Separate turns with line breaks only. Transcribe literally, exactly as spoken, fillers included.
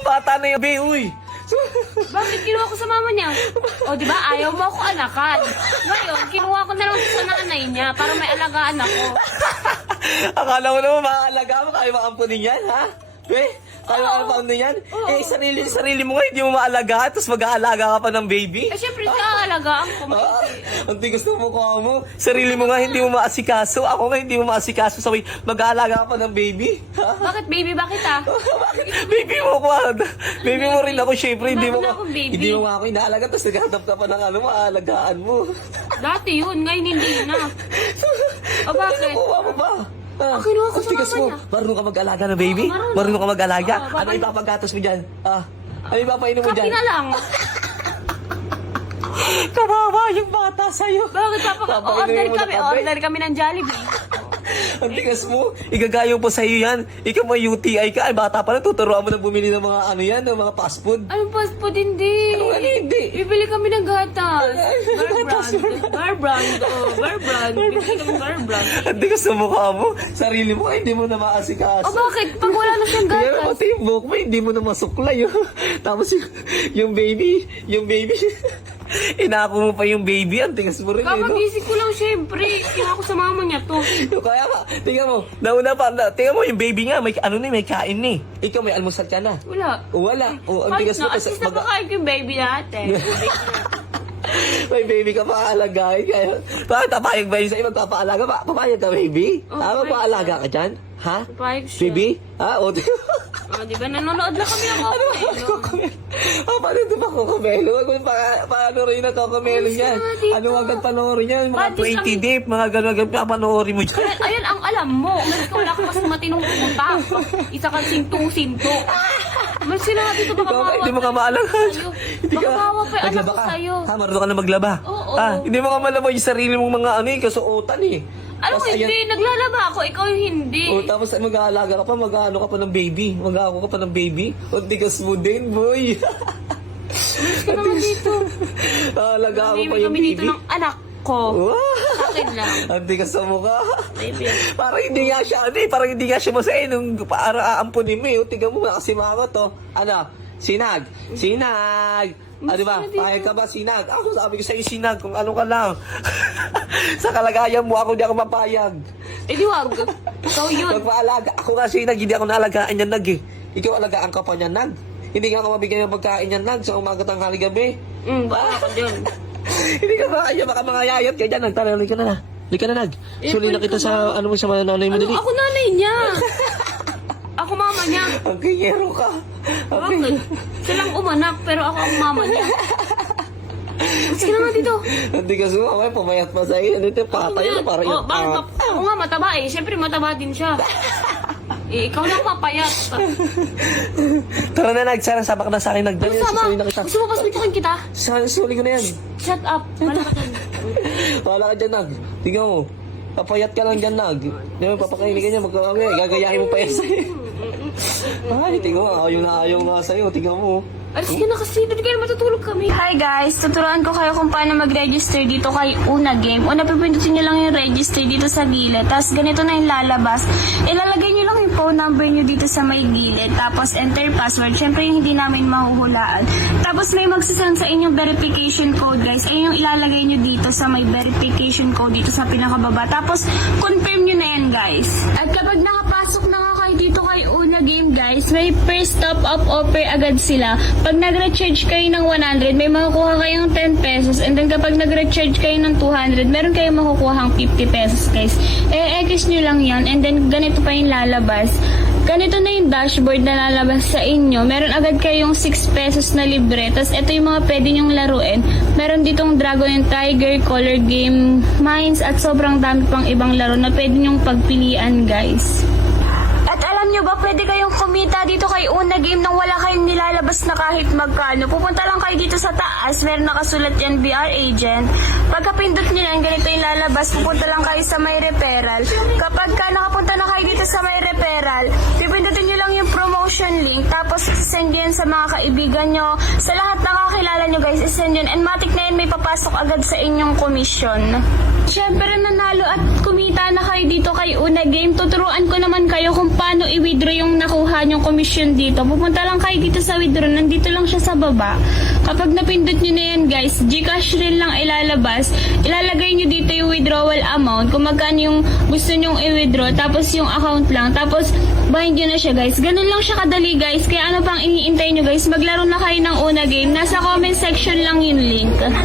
Bata na yung baby, uy.
Bakit kinuha ko sa mama niya? O, di ba? Ayaw mo ako anakan. Ngayon, kinuha ko na lang sa nanay niya para may alagaan ako.
Akala mo naman makakalaga mo, kaya makampunin yan, ha? Eh, kaya makampunin yan?
Oo.
Eh, sarili, sarili mo nga, hindi mo maalaga, tapos mag-aalaga ka pa ng baby?
Eh, syempre, siya alagaan ko.
Ah, ang tigas ng mukha mo. Sarili mo nga, hindi mo maasikaso. Ako nga, hindi mo maasikaso. So, wait, mag-aalaga ka pa ng baby? Ha?
Bakit, baby? Bakit ah?
Baby mo ko, ah. Baby mo rin ako, syempre. Hindi mo,
Bakit
ka-
ako, baby?
hindi mo nga ako inaalaga, tapos naghahanap ka pa ng ano, maalagaan mo.
Dati yun, ngayon hindi na. O bakit?
Nakuha mo ba? Ah,
Ang kinuha ko
ang
sa
tigas
mama
mo.
niya.
Marunong ka mag-alaga ng baby?
Oo, marunong.
Marunong ka mag-alaga?
Oo,
Ano
babay-
ipapagatos mo dyan? Ah, ano ipapainom mo
Kapi
dyan?
na lang.
Kawawa yung bata sa'yo.
Bakit papa?
Papainumin
Order
mo na
kami,
kape?
order kami ng Jollibee.
Ang tigas mo. Igagayo po sa'yo yan. Ikaw may U T I ka. Ay, bata pa lang. Tuturuan mo na bumili ng mga ano yan, ng mga fast food.
Anong fast food? Hindi.
Ano nga hindi?
Bibili kami ng gatas. Bar
Gatas.
brand. Bar brand. Oh, bar brand. Bibili kami ng bar brand.
Ang tigas ng mukha mo. Sarili mo, ay, hindi mo na maasikaso.
O bakit? Pag wala na siyang
Kaya
gatas.
pati yung buhok mo, hindi mo na masuklay. Oh. Tapos yung, yung baby, yung baby, inako mo pa yung baby. Ang tigas mo rin. Eh, no?
Kakagising ko lang syempre. Kinuha ko sa mama niya to.
Kaya ka, tingnan mo, nauna pa, na, tingnan mo yung baby nga, may ano na, may kain ni. Ikaw may almusal ka na.
Wala.
O, wala. O, ang
Kahit
tigas mo
na, at
kasi
least napakain ko yung baby natin.
may baby ka pa alagain. Kaya, bakit papayag ba yun sa'yo magpapaalaga? Pa, papayag ka, baby?
Oh,
ha?
papayag
Magpaalaga ka dyan? Ha?
Papayag siya.
Baby? Ha? O,
Ah, di ba nanonood lang kami ng
ano ba?
Coco
Ah, paano ito pa kukumelo? Huwag mo pa, paano rin na kukumelo
Ayos
yan?
na nga dito.
Ano ang panoorin yan? Mga
Bakit
twenty
kami-
deep, mga gano'n-gano'n, papanoorin mo dyan.
Ayan, ayan ang alam mo. Mas wala ka mas matinong pumunta. Isa kang sinto-sinto. Mas sila nga dito baka
Ikaw,
mawa
hindi mo ka maalangan.
sa'yo.
Hindi
Baka
ka,
mawa pa yung anak
maglaba
ko
ka.
sa'yo.
Ha, marunong ka na maglaba.
Oo.
Ha, hindi mo ka malaba yung sarili mong mga ano eh, kasuotan eh.
Alam mo,
Tapos, ayan-
hindi. Naglalaba ako. Ikaw yung hindi.
O, tapos mag-aalaga ka pa, mag-ano ka pa ng baby. Mag-ako ka pa ng baby. O, tigas mo din, boy.
Mas ka naman dito.
Aalaga ko pa
Baby
yung
kami dito
baby.
ng anak ko.
Wow!
Akin lang.
Ang tigas sa mukha.
Baby.
Parang hindi nga siya, ano eh, parang hindi nga siya masaya nung para aampunin mo eh. O, tingnan mo na kasi mama to. Ano? Sinag. Sinag. Ah, di ba?
Mas na dito.
Pahig ka ba, Sinag? Ako sabi ko sa'yo, Sinag, kung ano ka lang. Sa kalagayan mo, ako di ako mapayag.
Eh di wag. Ikaw yun.
Magpaalaga. Ako nga, Sinag, hindi ako naalagaan yan, Nag eh. Ikaw alagaan ka pa niyan, Nag. Hindi nga ako mabigyan ng pagkain yan, Nag, sa umaga tanghali gabi.
Mm, baka ako dyan.
Hindi ka ba kaya, baka mga yayat ka dyan, Nag. Tara, ulit ka na na. Ulit ka na, Nag.
Eh,
Suli na
pwede
kita
ka
sa, ano mo, sa mga nanay mo
Ano,
dali.
ako nanay niya. Ako mama niya.
Ang kanyero ka. Ang
Bakit? Siya lang umanak, pero ako ang mama niya. Sige na nga dito.
Hindi ka sumama, pumayat pa sa iyo. Dito, patay na, parang
oh,
yung
bakit
ah.
pa- Ako nga mataba eh. Siyempre mataba din siya. Eh, ikaw lang papayat.
Tara na, Nag. Sana sabak na sa akin, Nag. Dali,
Sama.
susuli na kita.
Gusto mo pa speakin kita?
Sa- Suli ko na yan.
Shut up. Wala ka dyan.
Wala ka dyan, Nag. Tingnan mo. Papayat ka lang dyan, Nag. Di ba, papakainin ka niya, magkakami. Gagayahin mo pa yan sa'yo. Ay, tingnan mo. Ayaw na ayaw nga sa'yo. Tingnan mo.
Alis ka na kasi. Doon kayo matutulog kami. Hi guys. Tuturuan ko kayo kung paano mag-register dito kay Una Game. Una, pipindutin nyo lang yung register dito sa gilid. Tapos ganito na yung lalabas. Ilalagay nyo lang yung phone number nyo dito sa may gilid. Tapos enter password. Siyempre yung hindi namin mahuhulaan. Tapos may magsasend sa inyong verification code guys. Ayun yung ilalagay nyo dito sa may verification code dito sa pinakababa. Tapos confirm nyo na yan guys. At kapag nakapasok na nga kayo dito kay Una Game guys, may first top up offer agad sila. Pag nag-recharge kayo ng one hundred, may makukuha kayong ten pesos. And then kapag nag-recharge kayo ng two hundred, meron kayong makukuha fifty pesos guys. Eh, X nyo lang yan. And then ganito pa yung lalabas. Ganito na yung dashboard na lalabas sa inyo. Meron agad kayong six pesos na libre. Tapos ito yung mga pwede nyong laruin. Meron ditong Dragon and Tiger, Color Game, Mines, at sobrang dami pang ibang laro na pwede nyong pagpilian guys. At alam nyo ba, pwede kayong kumita dito kay Una Game nang wala kayong nilalabas na kahit magkano. Pupunta lang kayo dito sa taas, meron nakasulat yan, B R Agent. Pagkapindot nyo yan, ganito yung lalabas, pupunta lang kayo sa may referral. Kapag ka nakapunta na kayo dito sa may referral, pipindutin nyo lang yung promotion link, tapos send yan sa mga kaibigan nyo. Sa lahat na kakilala nyo guys, isend yun. And matik na yan, may papasok agad sa inyong commission. syempre nanalo at kumita na kayo dito kay Una Game. Tuturuan ko naman kayo kung paano i-withdraw yung nakuha nyong commission dito. Pupunta lang kayo dito sa withdraw, nandito lang siya sa baba. Kapag napindot nyo na yan guys, Gcash rin lang ilalabas. Ilalagay nyo dito yung withdrawal amount, kung magkano yung gusto nyong i-withdraw, tapos yung account lang, tapos bind nyo na siya guys. Ganun lang siya kadali guys, kaya ano pang iniintay nyo guys, maglaro na kayo ng Una Game. Nasa comment section lang yung link.